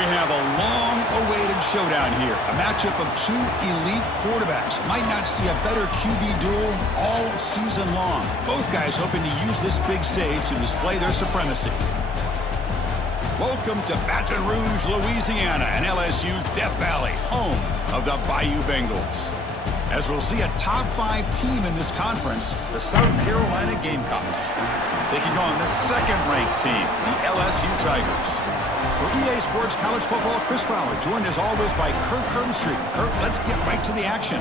We have a long-awaited showdown here. A matchup of two elite quarterbacks. Might not see a better QB duel all season long. Both guys hoping to use this big stage to display their supremacy. Welcome to Baton Rouge, Louisiana, and LSU's Death Valley, home of the Bayou Bengals. As we'll see a top 5 team in this conference, the South Carolina Gamecocks, taking on the second-ranked team, the LSU Tigers. For EA Sports College Football, Chris Fowler, joined as always by Kirk Herbstreit. Kirk, let's get right to the action.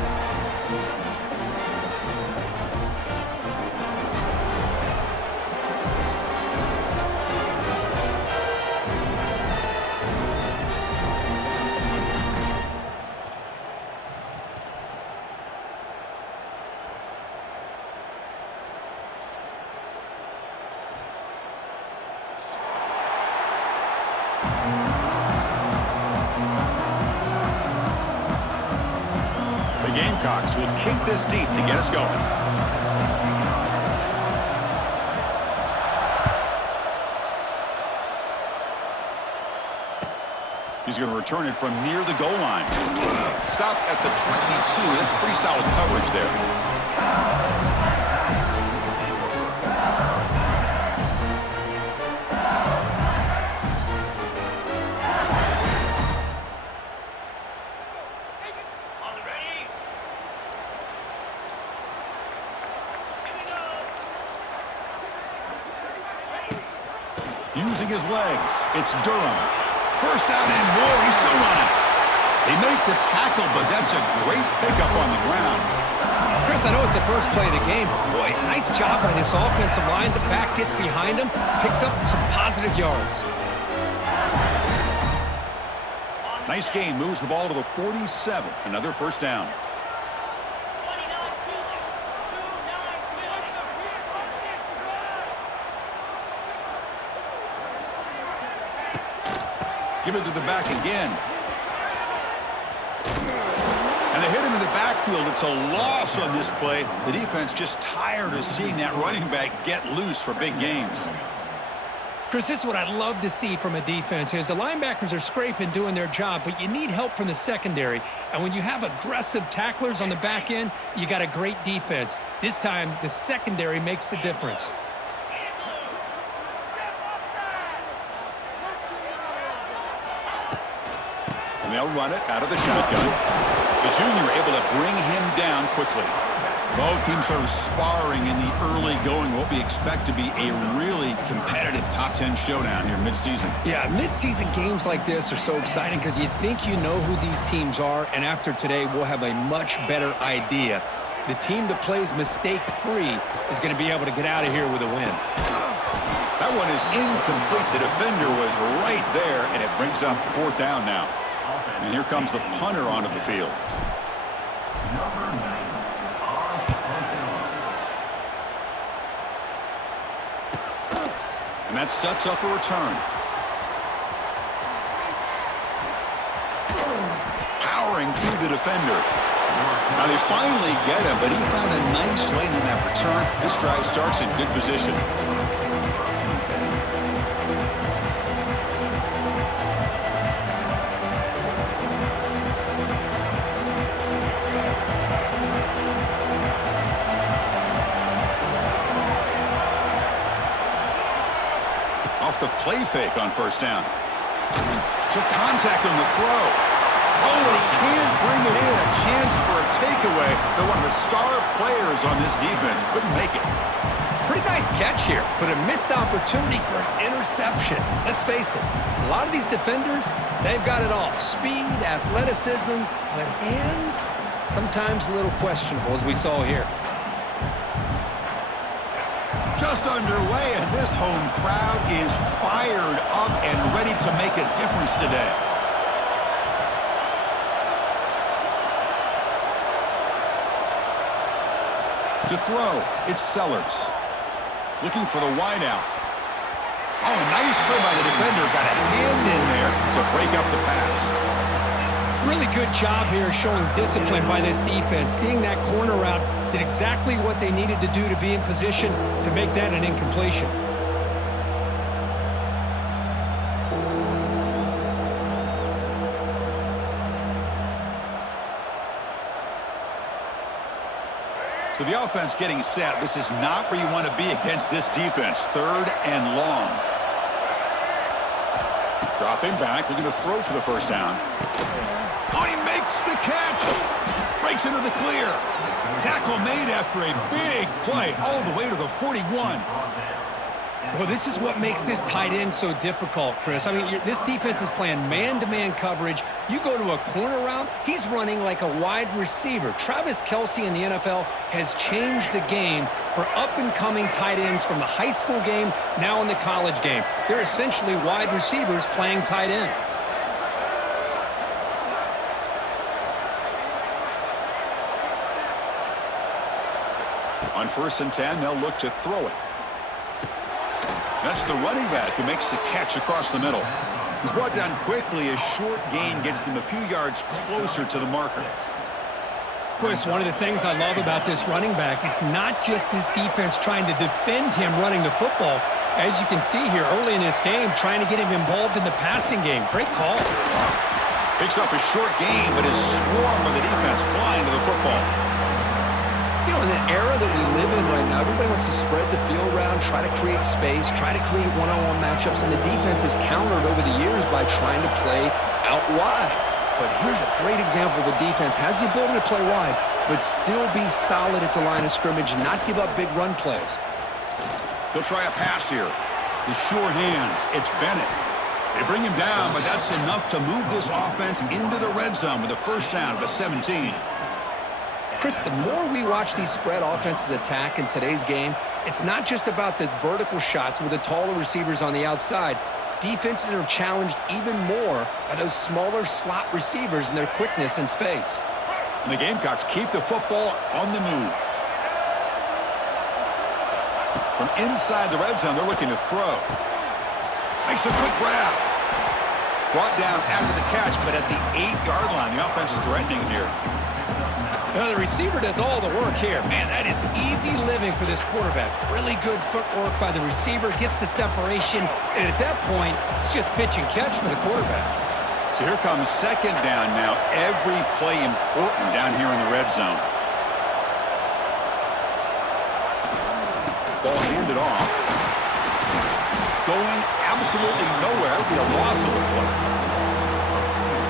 The Gamecocks will kick this deep to get us going. He's going to return it from near the goal line. Stop at the 22. That's pretty solid coverage there. Using his legs, it's Durham. First down and more, he's still running. They make the tackle, but that's a great pickup on the ground. Chris, I know it's the first play of the game, but boy, nice job by this offensive line. The back gets behind him, picks up some positive yards. Nice game, moves the ball to the 47. Another first down. Give it to the back again. And they hit him in the backfield. It's a loss on this play. The defense just tired of seeing that running back get loose for big gains. Chris, this is what I love to see from a defense is the linebackers are scraping, doing their job, but you need help from the secondary. And when you have aggressive tacklers on the back end, you got a great defense. This time, the secondary makes the difference. And they'll run it out of the shotgun. The junior able to bring him down quickly. Both teams sort of sparring in the early going, what we expect to be a really competitive top 10 showdown here midseason. Yeah, midseason games like this are so exciting because you think you know who these teams are, and after today, we'll have a much better idea. The team that plays mistake-free is going to be able to get out of here with a win. That one is incomplete. The defender was right there, and it brings up 4th down now. And here comes the punter onto the field. And that sets up a return. Powering through the defender. Now they finally get him, but he found a nice lane in that return. This drive starts in good position. Off the play fake on first down. Took contact on the throw. Oh, and he can't bring it in. A chance for a takeaway. But one of the star players on this defense couldn't make it. Pretty nice catch here, but a missed opportunity for an interception. Let's face it, a lot of these defenders, they've got it all. Speed, athleticism, but hands, sometimes a little questionable, as we saw here. Just underway, and this home crowd is fired up and ready to make a difference today. To throw, it's Sellers. Looking for the wideout. Oh, nice play by the defender. Got a hand in there to break up the pass. Really good job here showing discipline by this defense. Seeing that corner route, did exactly what they needed to do to be in position to make that an incompletion. So the offense getting set. This is not where you want to be against this defense. 3rd and long. Dropping back, looking to throw for the first down. Oh, he makes the catch. Breaks into the clear. Tackle made after a big play all the way to the 41. Well, this is what makes this tight end so difficult, Chris. I mean, this defense is playing man-to-man coverage. You go to a corner route, he's running like a wide receiver. Travis Kelce in the NFL has changed the game for up-and-coming tight ends from the high school game, now in the college game. They're essentially wide receivers playing tight end. On 1st and 10, they'll look to throw it. That's the running back who makes the catch across the middle. He's brought down quickly. A short gain gets them a few yards closer to the marker. Chris, one of the things I love about this running back, it's not just this defense trying to defend him running the football. As you can see here early in this game, trying to get him involved in the passing game. Great call. Picks up a short gain, but is swarmed by the defense flying to the football. You know, in the era that we live in right now, everybody wants to spread the field around, try to create space, try to create one-on-one matchups, and the defense has countered over the years by trying to play out wide. But here's a great example. The defense has the ability to play wide, but still be solid at the line of scrimmage, not give up big run plays. He'll try a pass here. The sure hands. It's Bennett. They bring him down, but that's enough to move this offense into the red zone with a first down to 17. Chris, the more we watch these spread offenses attack in today's game, it's not just about the vertical shots with the taller receivers on the outside. Defenses are challenged even more by those smaller slot receivers and their quickness in space. And the Gamecocks keep the football on the move. From inside the red zone, they're looking to throw. Makes a quick grab. Brought down after the catch, but at the 8-yard line, the offense is threatening here. Well, the receiver does all the work here. Man, that is easy living for this quarterback. Really good footwork by the receiver, gets the separation, and at that point, it's just pitch and catch for the quarterback. So here comes 2nd down now. Every play important down here in the red zone. Ball handed off. Going absolutely nowhere. It'll be a loss of the play.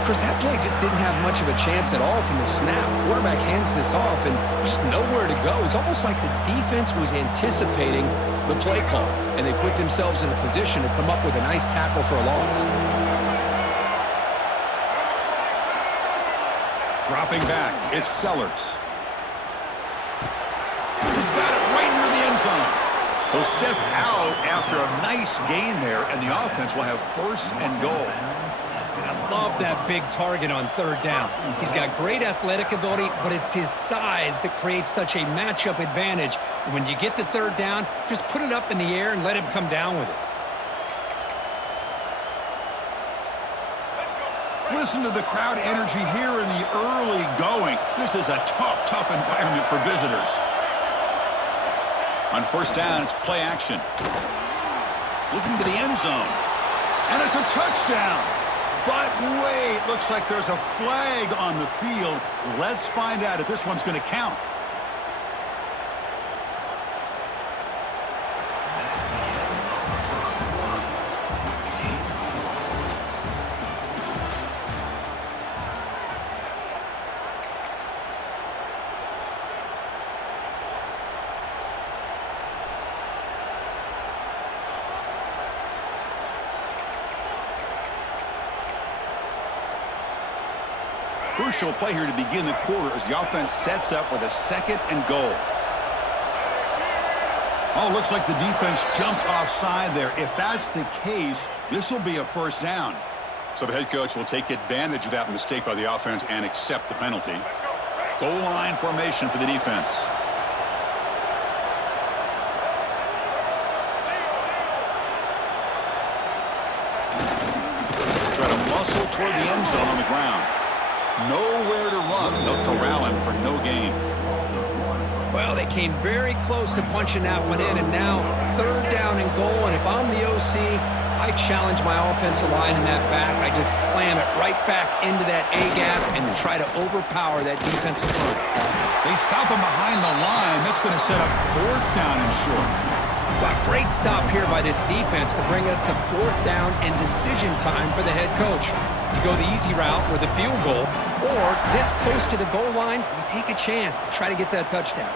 Chris, that play just didn't have much of a chance at all from the snap. Quarterback hands this off and just nowhere to go. It's almost like the defense was anticipating the play call, and they put themselves in a position to come up with a nice tackle for a loss. Dropping back, it's Sellers. He's got it right near the end zone. He'll step out after a nice gain there, and the offense will have 1st and goal. And I love that big target on 3rd down. He's got great athletic ability, but it's his size that creates such a matchup advantage. And when you get to 3rd down, just put it up in the air and let him come down with it. Listen to the crowd energy here in the early going. This is a tough environment for visitors. On 1st down, it's play action. Looking to the end zone. And it's a touchdown. But wait, looks like there's a flag on the field. Let's find out if this one's going to count. Crucial play here to begin the quarter as the offense sets up with a 2nd and goal. Oh, looks like the defense jumped offside there. If that's the case, this will be a 1st down. So the head coach will take advantage of that mistake by the offense and accept the penalty. Goal line formation for the defense. Try to muscle toward the end zone on the ground. Nowhere to run. They'll corral him for no gain. Well, they came very close to punching that one in, and now 3rd down and goal. And if I'm the OC, I challenge my offensive line in that back. I just slam it right back into that A-gap and try to overpower that defensive front. They stop him behind the line. That's going to set up 4th down and short. Well, great stop here by this defense to bring us to 4th down and decision time for the head coach. You go the easy route with a field goal, or this close to the goal line, you take a chance to try to get that touchdown.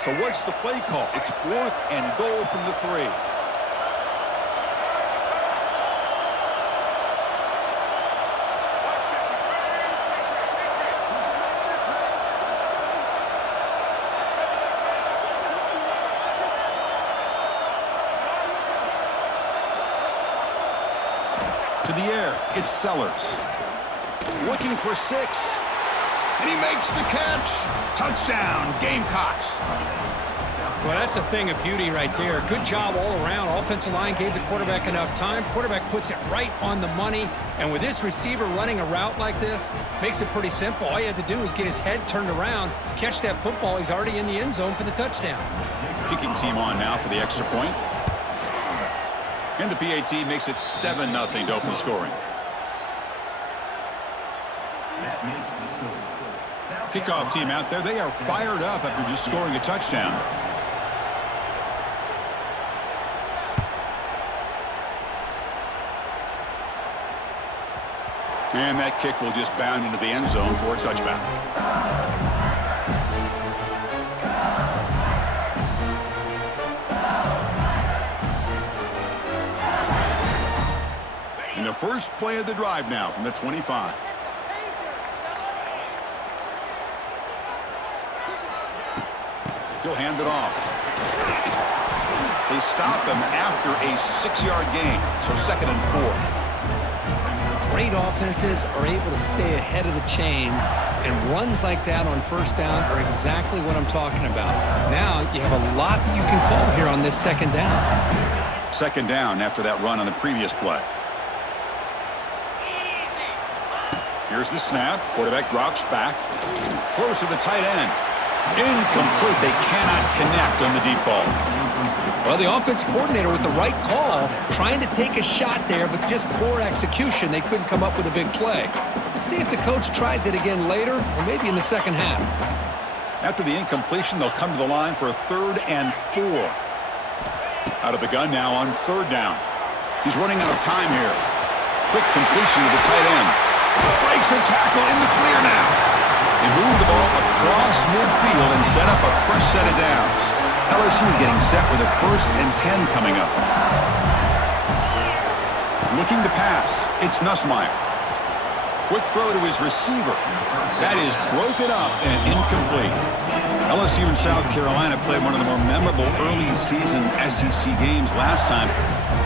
So what's the play call? It's 4th and goal from the 3. To the air, it's Sellers. Looking for 6. And he makes the catch. Touchdown, Gamecocks. Well, that's a thing of beauty right there. Good job all around. Offensive line gave the quarterback enough time. Quarterback puts it right on the money. And with this receiver running a route like this, makes it pretty simple. All you have to do is get his head turned around, catch that football. He's already in the end zone for the touchdown. Kicking team on now for the extra point. And the PAT makes it 7-0 to open scoring. Kickoff team out there. They are fired up after just scoring a touchdown. And that kick will just bound into the end zone for a touchback. And the first play of the drive now from the 25. He'll hand it off. They stop him after a 6-yard gain, so 2nd and 4. Great offenses are able to stay ahead of the chains, and runs like that on 1st down are exactly what I'm talking about. Now you have a lot that you can call here on this 2nd down. 2nd down after that run on the previous play. Here's the snap. Quarterback drops back. Throws to the tight end. Incomplete. They cannot connect on the deep ball. Well, the offense coordinator with the right call, trying to take a shot there, but just poor execution. They couldn't come up with a big play. Let's see if the coach tries it again later, or maybe in the 2nd half. After the incompletion, they'll come to the line for a 3rd and 4. Out of the gun now on 3rd down. He's running out of time here. Quick completion to the tight end. Breaks a tackle in the clear now. They move the ball across midfield and set up a fresh set of downs. LSU getting set with a 1st and 10 coming up. Looking to pass. It's Nussmeier. Quick throw to his receiver. That is broken up and incomplete. LSU and South Carolina played one of the more memorable early season SEC games last time.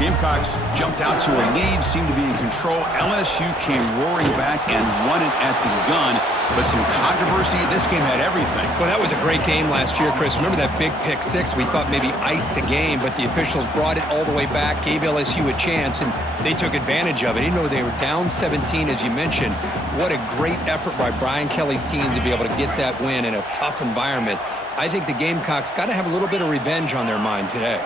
Gamecocks jumped out to a lead, seemed to be in control. LSU came roaring back and won it at the gun. But some controversy. This game had everything. Well, that was a great game last year, Chris. Remember that big pick 6? We thought maybe iced the game, but the officials brought it all the way back, gave LSU a chance, and they took advantage of it. Even though they were down 17, as you mentioned, what a great effort by Brian Kelly's team to be able to get that win in a tough environment. I think the Gamecocks got to have a little bit of revenge on their mind today.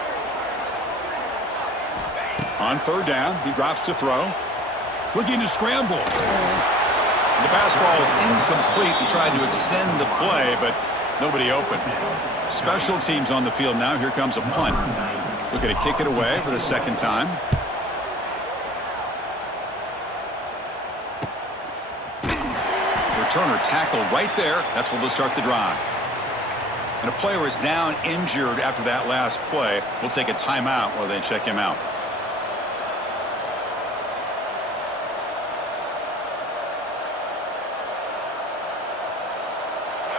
On 3rd down, he drops to throw. Looking to scramble. The pass ball is incomplete. He tried to extend the play, but nobody open. Special teams on the field now. Here comes a punt. Looking to kick it away for the 2nd time. Returner tackled right there. That's where they'll start the drive. And a player is down injured after that last play. We'll take a timeout while they check him out.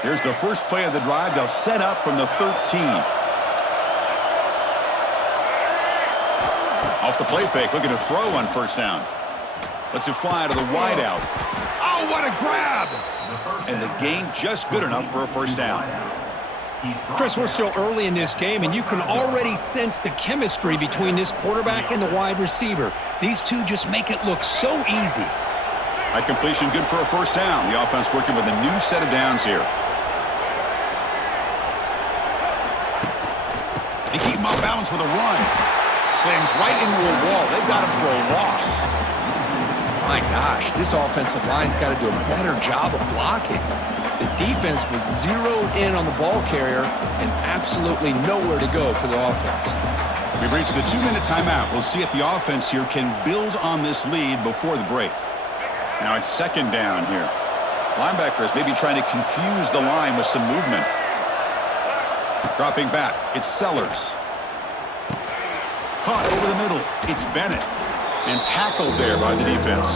Here's the first play of the drive. They'll set up from the 13. Off the play fake, looking to throw on 1st down. Lets it fly to the wideout. Oh, what a grab! And the gain just good enough for a 1st down. Chris, we're still early in this game, and you can already sense the chemistry between this quarterback and the wide receiver. These two just make it look so easy. High completion, good for a 1st down. The offense working with a new set of downs here. They keep him off balance with a run. Slams right into a wall. They've got him for a loss. My gosh, this offensive line's got to do a better job of blocking. The defense was zeroed in on the ball carrier and absolutely nowhere to go for the offense. We've reached the 2-minute timeout. We'll see if the offense here can build on this lead before the break. Now it's second down here. Linebackers maybe trying to confuse the line with some movement. Dropping back, it's Sellers. Caught over the middle, it's Bennett. And tackled there by the defense.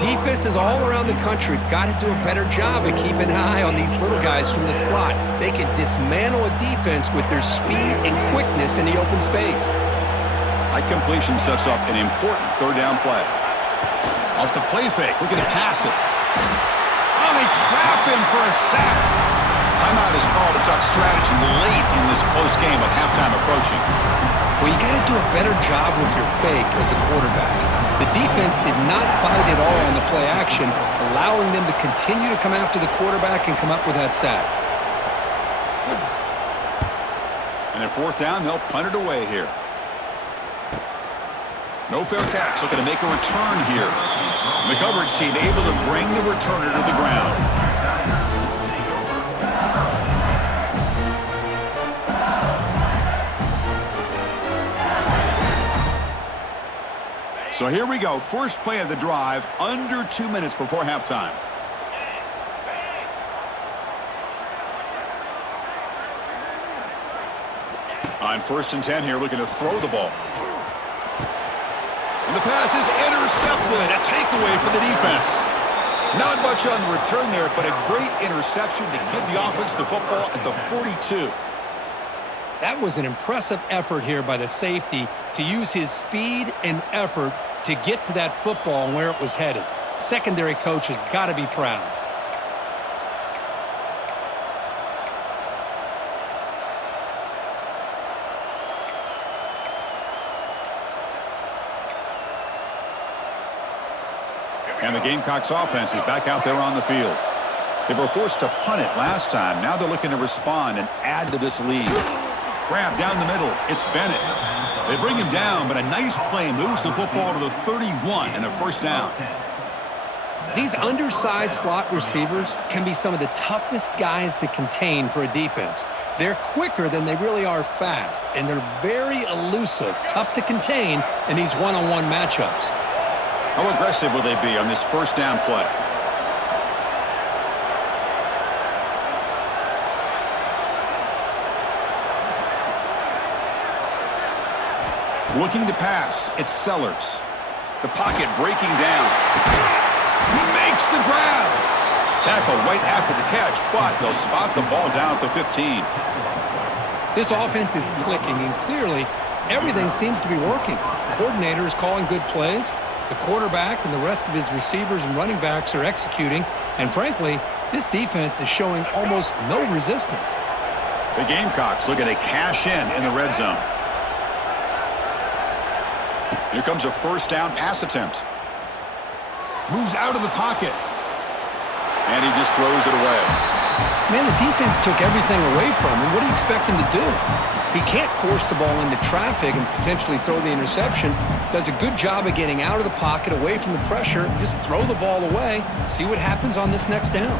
Defenses all around the country have got to do a better job of keeping an eye on these little guys from the slot. They can dismantle a defense with their speed and quickness in the open space. High completion sets up an important third down play. Off the play fake, looking to pass it. Oh, they trap him for a sack. Timeout is called to talk strategy late in this close game with halftime approaching. Well, you got to do a better job with your fake as the quarterback. The defense did not bite at all on the play action, allowing them to continue to come after the quarterback and come up with that sack. And at fourth down, they'll punt it away here. No fair catch, looking to make a return here. The coverage team able to bring the returner to the ground. So here we go, first play of the drive, under 2 minutes before halftime. On 1st and 10 here, looking to throw the ball. And the pass is intercepted, a takeaway for the defense. Not much on the return there, but a great interception to give the offense the football at the 42. That was an impressive effort here by the safety to use his speed and effort to get to that football and where it was headed. Secondary coach has got to be proud. And the Gamecocks offense is back out there on the field. They were forced to punt it last time. Now they're looking to respond and add to this lead. Grab down the middle. It's Bennett. They bring him down, but a nice play moves the football to the 31 and a first down. These undersized slot receivers can be some of the toughest guys to contain for a defense. They're quicker than they really are fast, and they're very elusive, tough to contain in these one-on-one matchups. How aggressive will they be on this first down play? Looking to pass, it's Sellers. The pocket breaking down. He makes the grab. Tackle right after the catch, but they'll spot the ball down at the 15. This offense is clicking, and clearly everything seems to be working. The coordinator is calling good plays. The quarterback and the rest of his receivers and running backs are executing. And frankly, this defense is showing almost no resistance. The Gamecocks looking to cash in the red zone. Here comes a first down pass attempt. Moves out of the pocket. And he just throws it away. Man, the defense took everything away from him. What do you expect him to do? He can't force the ball into traffic and potentially throw the interception. Does a good job of getting out of the pocket, away from the pressure. Just throw the ball away. See what happens on this next down.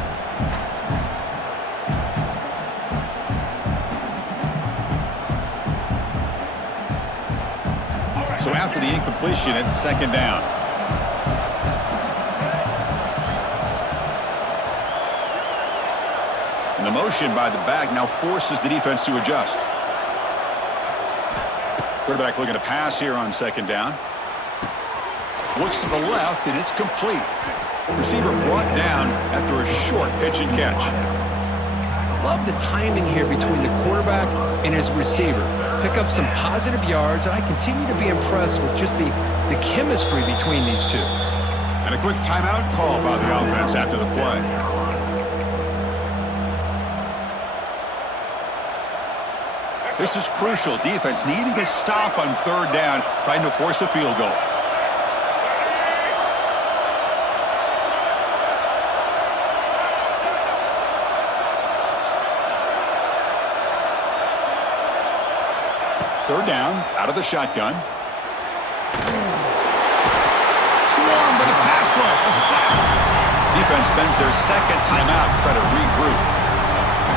So after the incompletion, it's second down. And the motion by the back now forces the defense to adjust. Quarterback looking to pass here on second down. Looks to the left, and it's complete. Receiver brought down after a short pitch and catch. Love the timing here between the quarterback and his receiver. Pick up some positive yards, and I continue to be impressed with just the chemistry between these two. And a quick timeout call by the offense after the play. This is crucial. Defense needing a stop on third down, trying to force a field goal. Third down, out of the shotgun. swarmed by the pass rush. A sack. Defense spends their second timeout to try to regroup.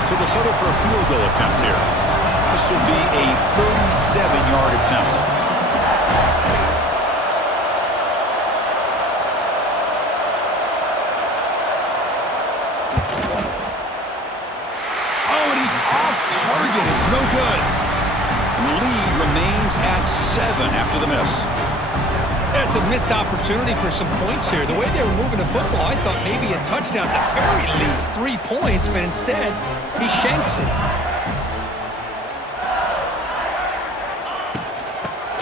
So they'll settle for a field goal attempt here. This will be a 37-yard attempt. Oh, and he's off target. It's no good. And the lead remains at 7 after the miss. That's a missed opportunity for some points here. The way they were moving the football, I thought maybe a touchdown, at the very least 3 points, but instead, he shanks it.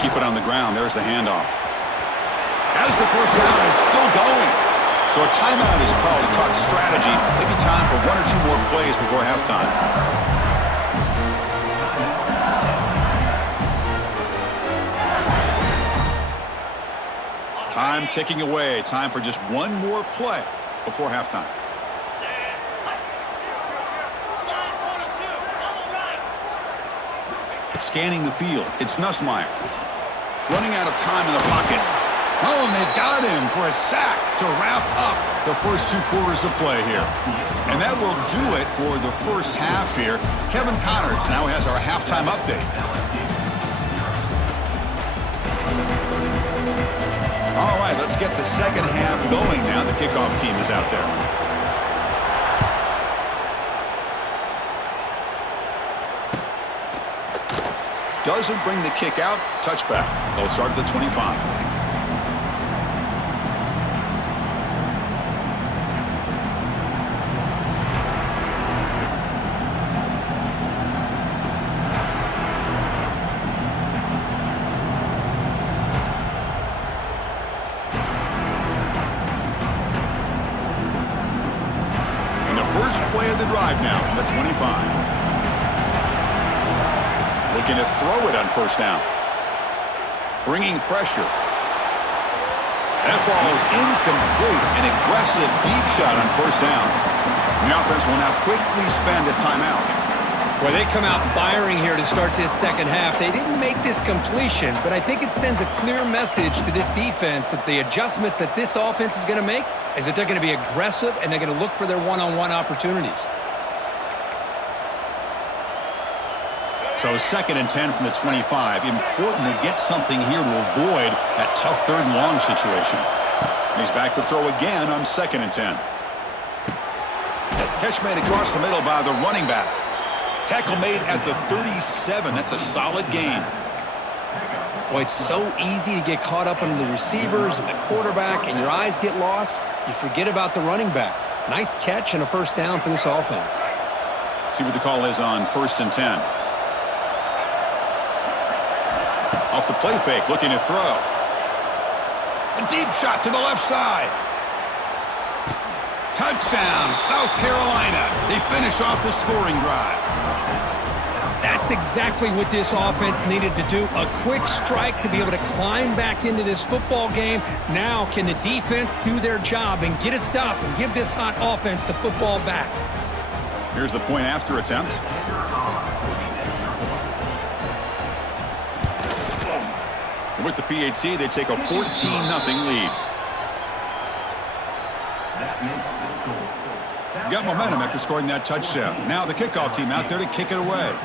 Keep it on the ground. There's the handoff. As the first down is still going. So a timeout is called to talk strategy. Maybe time for 1 or 2 more plays before halftime. Time ticking away. Time for just 1 more play before halftime. Scanning the field. It's Nussmeier. Running out of time in the pocket. Oh, and they've got him for a sack to wrap up the first 2 quarters of play here. And that will do it for the first half here. Kevin Connerts now has our halftime update. All right, let's get the second half going now. The kickoff team is out there. Doesn't bring the kick out. Touchback. They'll start at the 25. First play of the drive now from the 25. Looking to throw it on first down. Bringing pressure. That ball is incomplete. An aggressive deep shot on first down. The offense will now quickly spend a timeout. Well, they come out firing here to start this second half. They didn't make this completion, but I think it sends a clear message to this defense that the adjustments that this offense is going to make is that they're going to be aggressive and they're going to look for their one-on-one opportunities. So 2nd and 10 from the 25. Important to get something here to avoid that tough 3rd and long situation. And he's back to throw again on 2nd and 10. Catch made across the middle by the running back. Tackle made at the 37. That's a solid gain. Well, it's so easy to get caught up in the receivers and the quarterback, and your eyes get lost. You forget about the running back. Nice catch and a first down for this offense. See what the call is on 1st and 10. Off the play fake, looking to throw. A deep shot to the left side. Touchdown, South Carolina. They finish off the scoring drive. That's exactly what this offense needed to do. A quick strike to be able to climb back into this football game. Now can the defense do their job and get a stop and give this hot offense the football back? Here's the point after attempt. And with the PAT, they take a 14-0 lead. Got momentum after scoring that touchdown. Now the kickoff team out there to kick it away.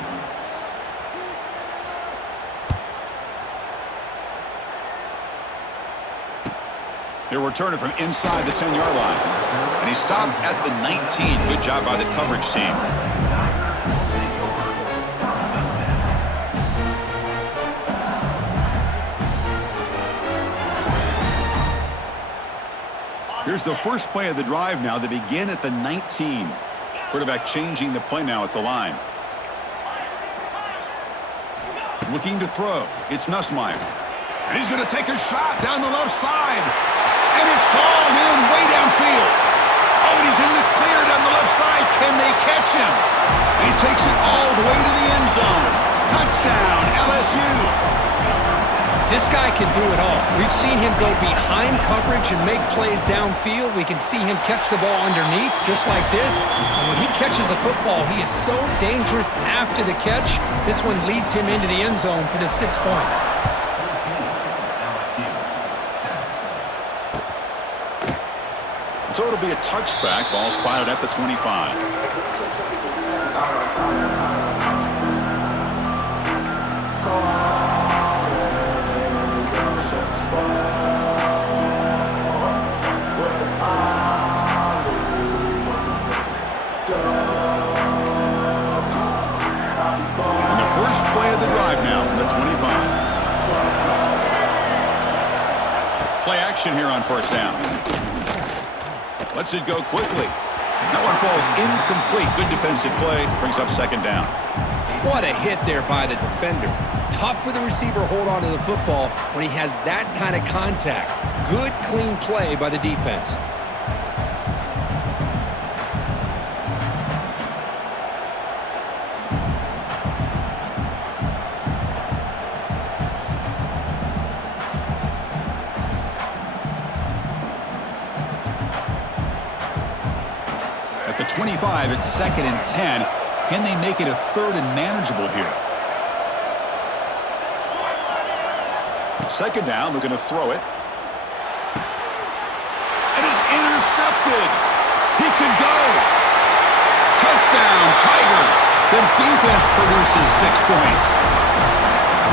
He'll return it from inside the 10-yard line. And he stopped at the 19. Good job by the coverage team. Here's the first play of the drive now. They begin at the 19. Quarterback changing the play now at the line. Looking to throw. It's Nussmeier. And he's going to take a shot down the left side. And it's hauled in way downfield. Oh, and he's in the clear down the left side. Can they catch him? And he takes it all the way to the end zone. Touchdown, LSU. This guy can do it all. We've seen him go behind coverage and make plays downfield. We can see him catch the ball underneath just like this. And when he catches a football, he is so dangerous after the catch. This one leads him into the end zone for the 6 points. be a touchback. Ball spotted at the 25. And the first play of the drive now from the 25. Play action here on first down. Lets it go quickly. That one falls incomplete. Good defensive play. Brings up second down. What a hit there by the defender. Tough for the receiver to hold on to the football when he has that kind of contact. Good, clean play by the defense. At the 25, it's 2nd and 10. Can they make it a 3rd and manageable here? 2nd down, looking to throw it. And it's intercepted. He could go. Touchdown, Tigers. The defense produces 6 points.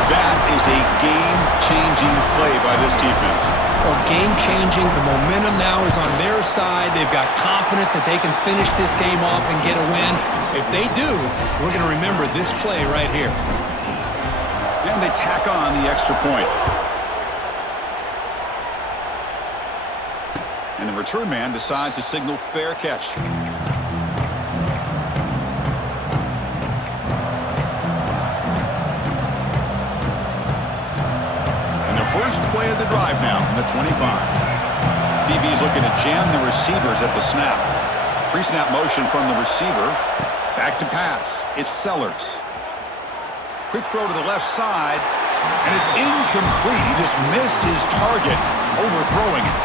That is a game-changing play by this defense. Well, game-changing. The momentum now is on their side. They've got confidence that they can finish this game off and get a win. If they do, we're going to remember this play right here. And they tack on the extra point. And the return man decides to signal fair catch. First play of the drive now from the 25. DB's looking to jam the receivers at the snap. Pre-snap motion from the receiver. Back to pass. It's Sellers. Quick throw to the left side, and it's incomplete. He just missed his target, overthrowing it.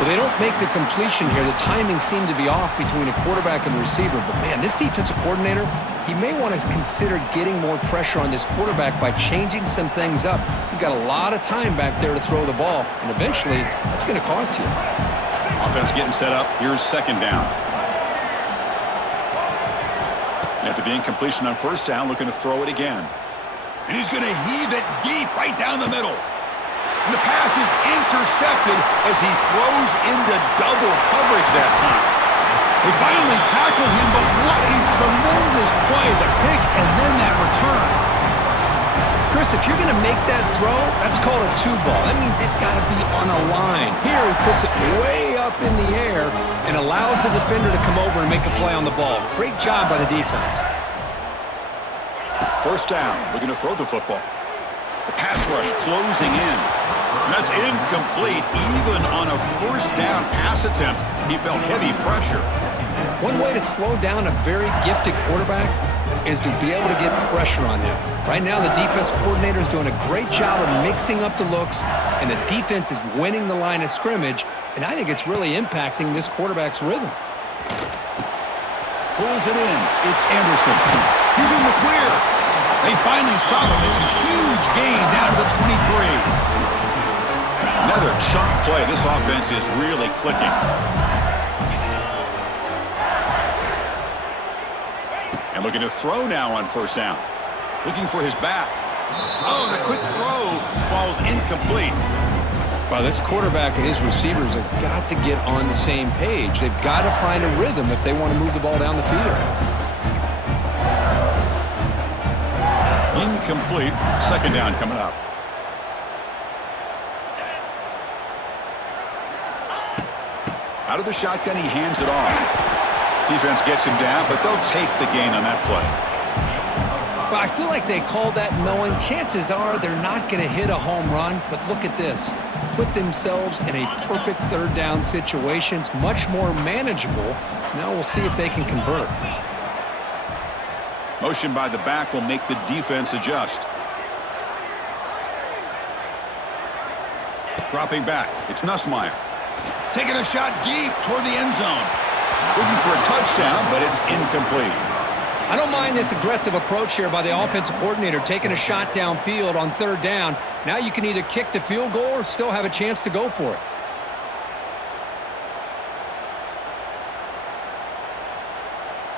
Well, they don't make the completion here. The timing seemed to be off between a quarterback and the receiver. But, man, this defensive coordinator, he may want to consider getting more pressure on this quarterback by changing some things up. He's got a lot of time back there to throw the ball, and eventually that's going to cost you. Offense getting set up. Here's 2nd down. After the incompletion on first down, looking to throw it again. And he's going to heave it deep right down the middle. And the pass is intercepted as he throws into double coverage that time. They finally tackle him, but what a tremendous play. The pick and then that return. Chris, if you're going to make that throw, that's called a 2-ball. That means it's got to be on a line. Here he puts it way up in the air and allows the defender to come over and make a play on the ball. Great job by the defense. First down, looking to throw the football. The pass rush closing in. And that's incomplete. Even on a first down pass attempt, he felt heavy pressure. One way to slow down a very gifted quarterback is to be able to get pressure on him. Right now, the defense coordinator is doing a great job of mixing up the looks, and the defense is winning the line of scrimmage, and I think it's really impacting this quarterback's rhythm. Pulls it in. It's Anderson. He's in the clear. They finally stop him. It's a huge gain down to the 23. Another chunk play. This offense is really clicking. And looking to throw now on first down. Looking for his back. Oh, the quick throw falls incomplete. Well, this quarterback and his receivers have got to get on the same page. They've got to find a rhythm if they want to move the ball down the field. Incomplete. 2nd down coming up. Out of the shotgun, he hands it off. Defense gets him down, but they'll take the gain on that play. Well, I feel like they called that knowing chances are they're not going to hit a home run, but look at this. Put themselves in a perfect 3rd down situation. It's much more manageable. Now we'll see if they can convert. Motion by the back will make the defense adjust. Dropping back. It's Nussmeier. Taking a shot deep toward the end zone. Looking for a touchdown, but it's incomplete. I don't mind this aggressive approach here by the offensive coordinator, taking a shot downfield on 3rd down. Now you can either kick the field goal or still have a chance to go for it.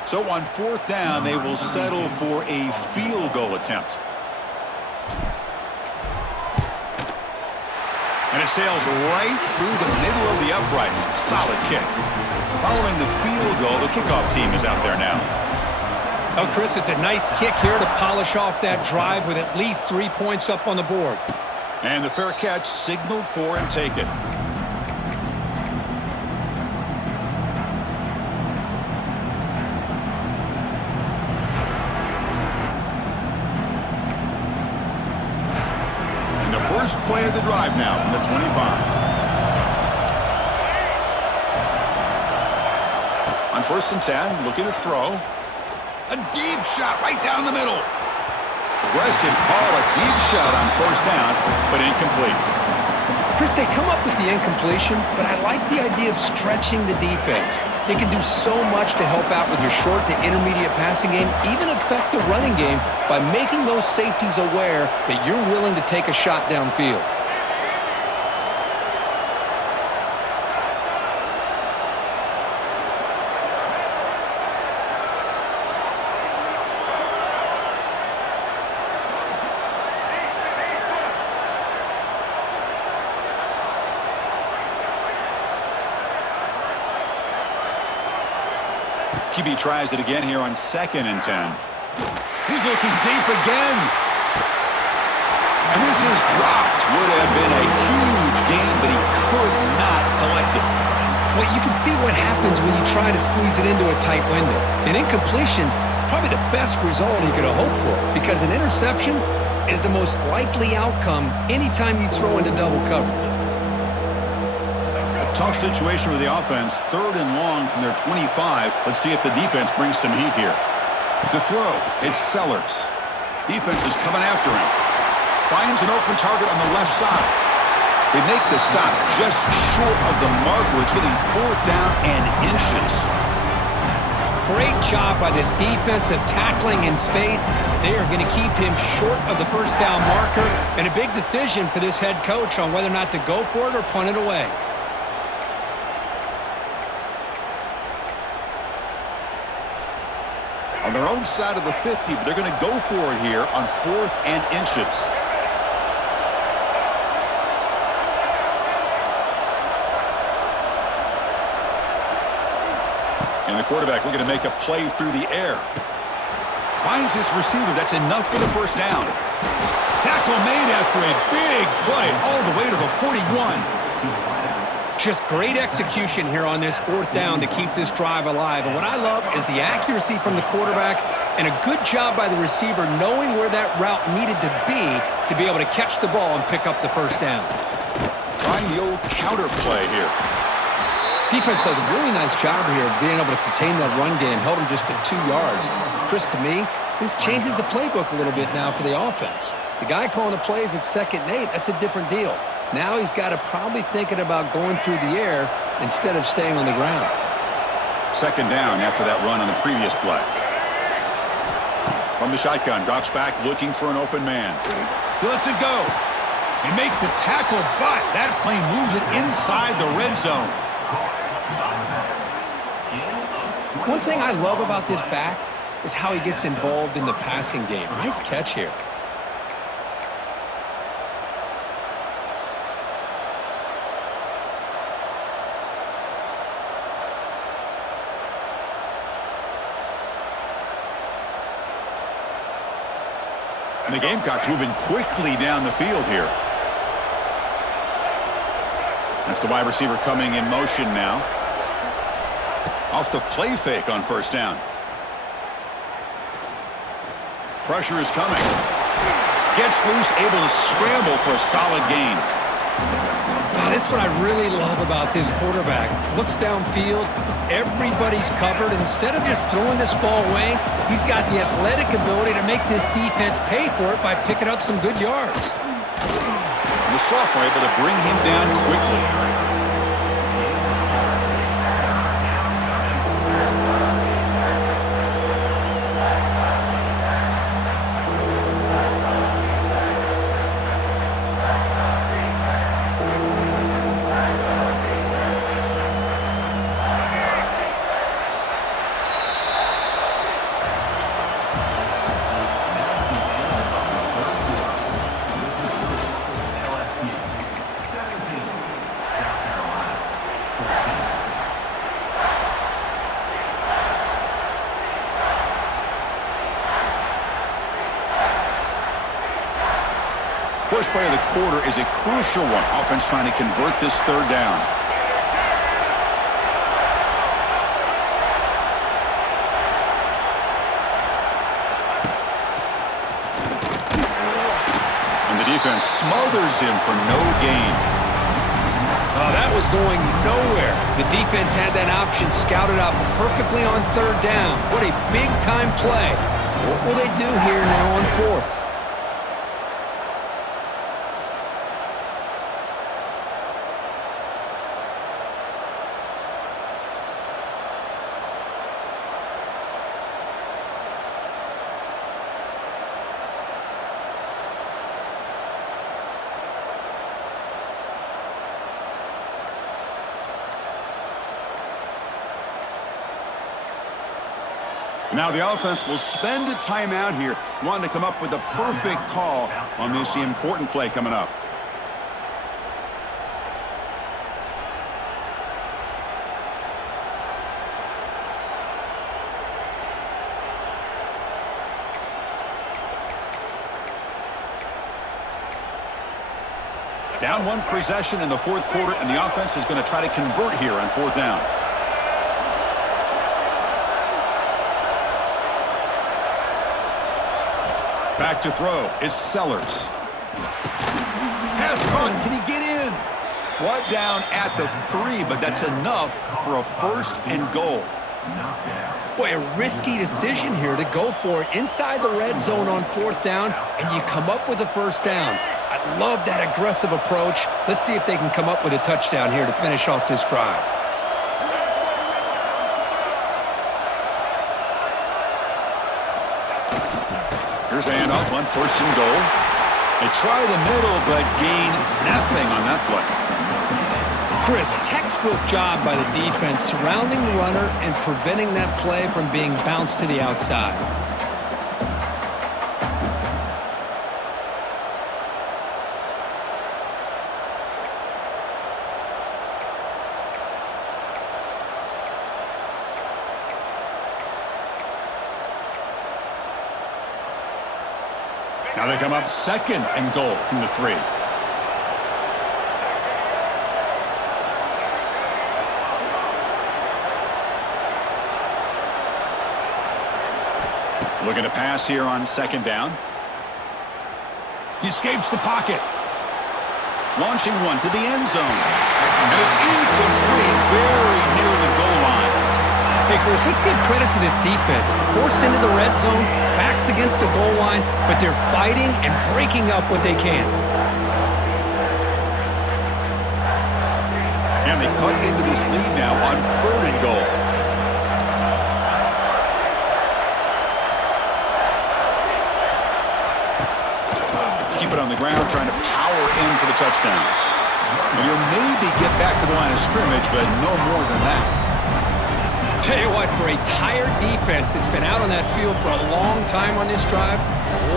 So on 4th down, they will settle for a field goal attempt. And it sails right through the middle of the uprights. Solid kick. Following the field goal, the kickoff team is out there now. Oh, Chris, it's a nice kick here to polish off that drive with at least 3 points up on the board. And the fair catch signaled for and taken. And the first play of the drive now from the 25. On 1st and 10, looking to throw. A deep shot right down the middle. Aggressive call, a deep shot on 1st down, but incomplete. Chris, they come up with the incompletion, but I like the idea of stretching the defense. They can do so much to help out with your short to intermediate passing game, even affect the running game by making those safeties aware that you're willing to take a shot downfield. QB tries it again here on 2nd and 10. He's looking deep again. And this is dropped. Would have been a huge gain, but he could not collect it. Well, you can see what happens when you try to squeeze it into a tight window. An incompletion is probably the best result you could have hoped for, because an interception is the most likely outcome anytime you throw into double coverage. Tough situation for the offense. 3rd and long from their 25. Let's see if the defense brings some heat here. To throw, it's Sellers. Defense is coming after him. Finds an open target on the left side. They make the stop just short of the marker. It's getting 4th down and inches. Great job by this defensive tackling in space. They are going to keep him short of the 1st down marker, and a big decision for this head coach on whether or not to go for it or punt it away. On their own side of the 50, but they're going to go for it here on 4th and inches. And the quarterback looking to make a play through the air. Finds his receiver. That's enough for the 1st down. Tackle made after a big play all the way to the 41. Just great execution here on this 4th down to keep this drive alive. And what I love is the accuracy from the quarterback and a good job by the receiver knowing where that route needed to be able to catch the ball and pick up the 1st down. Trying the old counter play here. Defense does a really nice job here of being able to contain that run game, held him just at 2 yards. Chris, to me, this changes the playbook a little bit now for the offense. The guy calling the plays at 2nd and 8, that's a different deal. Now he's got to probably thinking about going through the air instead of staying on the ground. 2nd down after that run on the previous play. From the shotgun, drops back looking for an open man. He lets it go. They make the tackle, but that play moves it inside the red zone. One thing I love about this back is how he gets involved in the passing game. Nice catch here. And the Gamecocks moving quickly down the field here. That's the wide receiver coming in motion now. Off the play fake on 1st down. Pressure is coming. Gets loose, able to scramble for a solid gain. That's what I really love about this quarterback. Looks downfield, everybody's covered. Instead of just throwing this ball away, he's got the athletic ability to make this defense pay for it by picking up some good yards. And the sophomore able to bring him down quickly. first play of the quarter is a crucial one. Offense trying to convert this third down. And the defense smothers him for no gain. Oh, that was going nowhere. The defense had that option scouted out perfectly on third down. What a big-time play. What will they do here now on fourth? Now the offense will spend a timeout here, wanting to come up with the perfect call on this important play coming up. Down one possession in the fourth quarter, and the offense is going to try to convert here on fourth down. Back to throw. It's Sellers. Pass caught. Can he get in? Brought down at the 3, but that's enough for a first and goal. Boy, a risky decision here to go for it inside the red zone on fourth down, and you come up with a first down. I love that aggressive approach. Let's see if they can come up with a touchdown here to finish off this drive. Here's the handoff on first and goal. They try the middle, but gain nothing on that play. Chris, textbook job by the defense surrounding the runner and preventing that play from being bounced to the outside. Now they come up second and goal from the 3. Looking to pass here on second down. He escapes the pocket. Launching one to the end zone. And it's incomplete, very near the goal line. Hey, Chris, let's give credit to this defense. Forced into the red zone, backs against the goal line, but they're fighting and breaking up what they can. And they cut into this lead now on third and goal. Keep it on the ground, trying to power in for the touchdown. And you'll maybe get back to the line of scrimmage, but no more than that. Tell you what, for a tired defense that's been out on that field for a long time on this drive,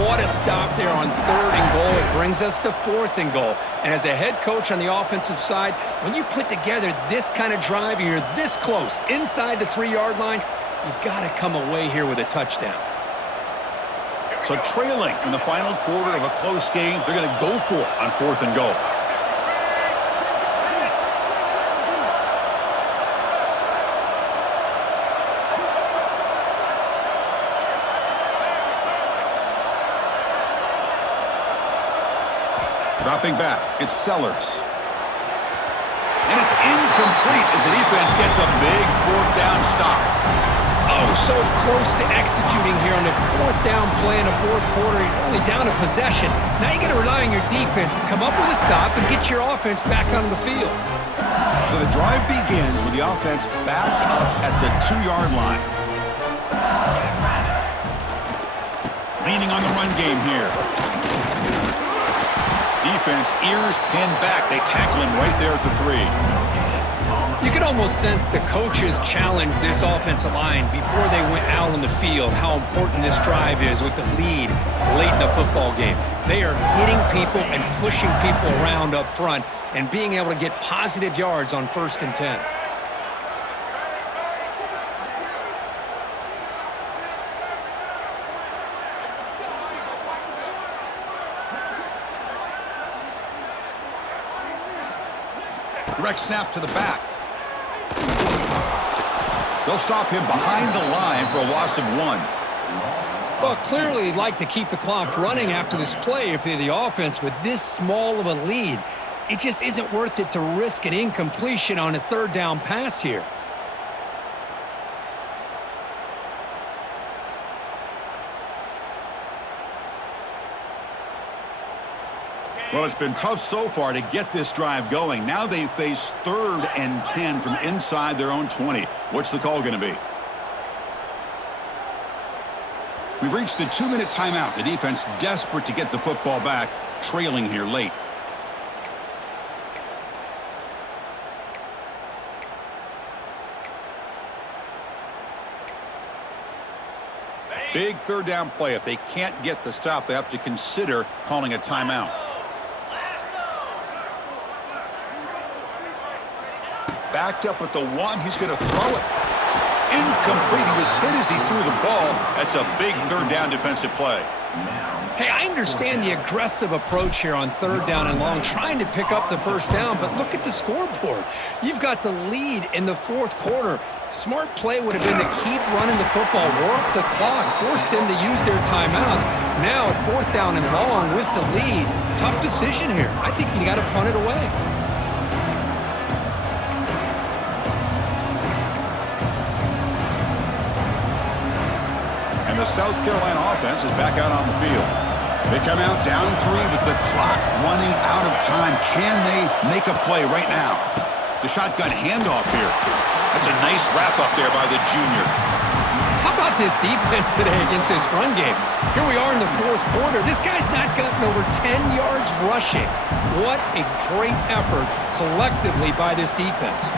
what a stop there on third and goal. It brings us to fourth and goal. And as a head coach on the offensive side, when you put together this kind of drive, you're this close, inside the 3-yard line, you got to come away here with a touchdown. So trailing in the final quarter of a close game, they're going to go for it on fourth and goal. Dropping back, it's Sellers. And it's incomplete as the defense gets a big fourth down stop. Oh, so close to executing here on the fourth down play in the fourth quarter. You're only down a possession. Now you got to rely on your defense to come up with a stop and get your offense back onto the field. So the drive begins with the offense backed up at the 2-yard line. Leaning on the run game here. Defense, ears pinned back. They tackle him right there at the 3. You can almost sense the coaches challenged this offensive line before they went out on the field, how important this drive is with the lead late in the football game. They are hitting people and pushing people around up front and being able to get positive yards on 1st and 10. Direct snap to the back. They'll stop him behind the line for a loss of 1. Well, clearly he'd like to keep the clock running after this play if they're the offense with this small of a lead. It just isn't worth it to risk an incompletion on a third down pass here. Well, it's been tough so far to get this drive going. Now they face 3rd and 10 from inside their own 20. What's the call going to be? We've reached the 2-minute timeout. The defense desperate to get the football back, trailing here late. Big third down play. If they can't get the stop, they have to consider calling a timeout. Backed up at the 1. He's going to throw it. Incomplete. He was hit as he threw the ball. That's a big third down defensive play. Hey, I understand the aggressive approach here on third down and long, trying to pick up the first down, but look at the scoreboard. You've got the lead in the 4th quarter. Smart play would have been to keep running the football, work the clock, force them to use their timeouts. Now at 4th down and long with the lead, tough decision here. I think you got to punt it away. The South Carolina offense is back out on the field. They come out down 3 with the clock running out of time. Can they make a play right now? The shotgun handoff here. That's a nice wrap up there by the junior. How about this defense today against this run game? Here we are in the 4th quarter. This guy's not gotten over 10 yards rushing. What a great effort collectively by this defense.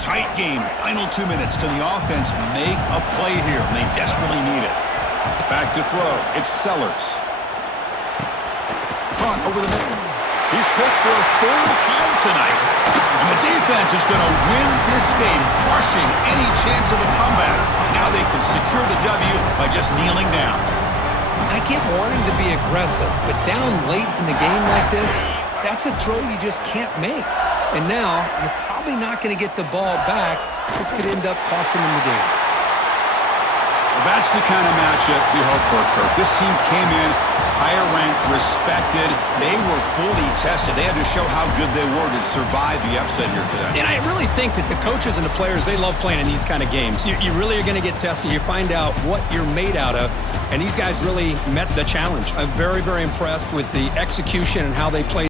Tight game, final 2 minutes. Can the offense make a play here? They desperately need it. Back to throw. It's Sellers. Punt over the middle. He's picked for a 3rd time tonight. And the defense is going to win this game, crushing any chance of a comeback. Now they can secure the W by just kneeling down. I get wanting to be aggressive, but down late in the game like this, that's a throw you just can't make. And now, you're probably not going to get the ball back. This could end up costing them the game. Well, that's the kind of matchup we hope for, Kirk. This team came in higher ranked, respected. They were fully tested. They had to show how good they were to survive the upset here today. And I really think that the coaches and the players, they love playing in these kind of games. You really are going to get tested. You find out what you're made out of. And these guys really met the challenge. I'm very, very impressed with the execution and how they played.